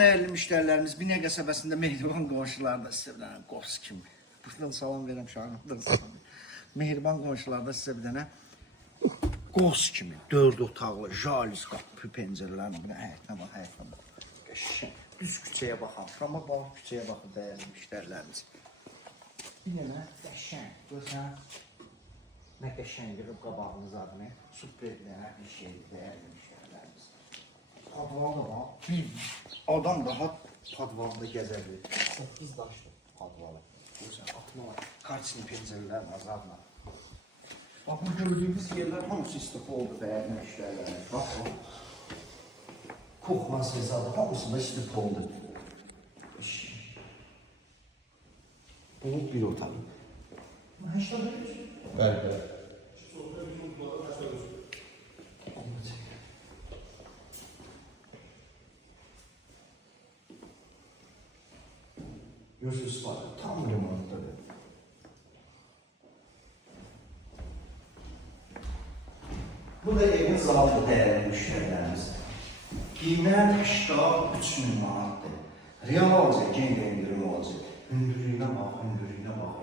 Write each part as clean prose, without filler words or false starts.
değerli müşterilerimiz, Binə qəsəbəsində Mehriban qonşularda sizə bir dənə qos kimi. Buradan salam verirəm Şahanlıqdan salam. Mehriban qonşularda sizə bir dənə qos kimi 4 otaqlı, jalis qapı pəncərələrin bir həyətə bax, həyətə bax. Qəşəng. Düz küçəyə baxan, Şama Balıq küçəyə baxın dəyərli müşterilərimiz. Bir dənə qəşəng, görsən, nə qəşəng yığıb qabağınız adını, super bir şeydir dəyərli müşterilərimiz. Padvalda bax, bir adam rahat padvalda gəzərdi. 8 daşlı padvalı. Görsən, atma var, karçini pəncərələr azadla. Bax, bu gördüyümüz yerlər hamısı istifa oldu dəyərli müşterilərimiz. Bax, bax. Kokmaz hesabı, hamısı da istifa oldu. Bu bir otağı. Maaşlar veriyorsun. Bəli. Gözünüz var, tam remontdadır. Bu da evin zalı dəyərli müşterilərimiz. Qiymət 83.000 manatdır. Real olacaq, geniş indirim olacaq. Hündürlüyünə bax,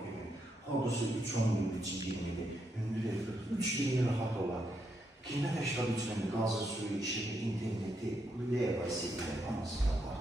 evin. Hadusu 3-10 min için 20'dir. Hündür ev 3 bin rahat olar. Qiymət 83.000, qazı, suyu, işığı, interneti, levhası, anası da var.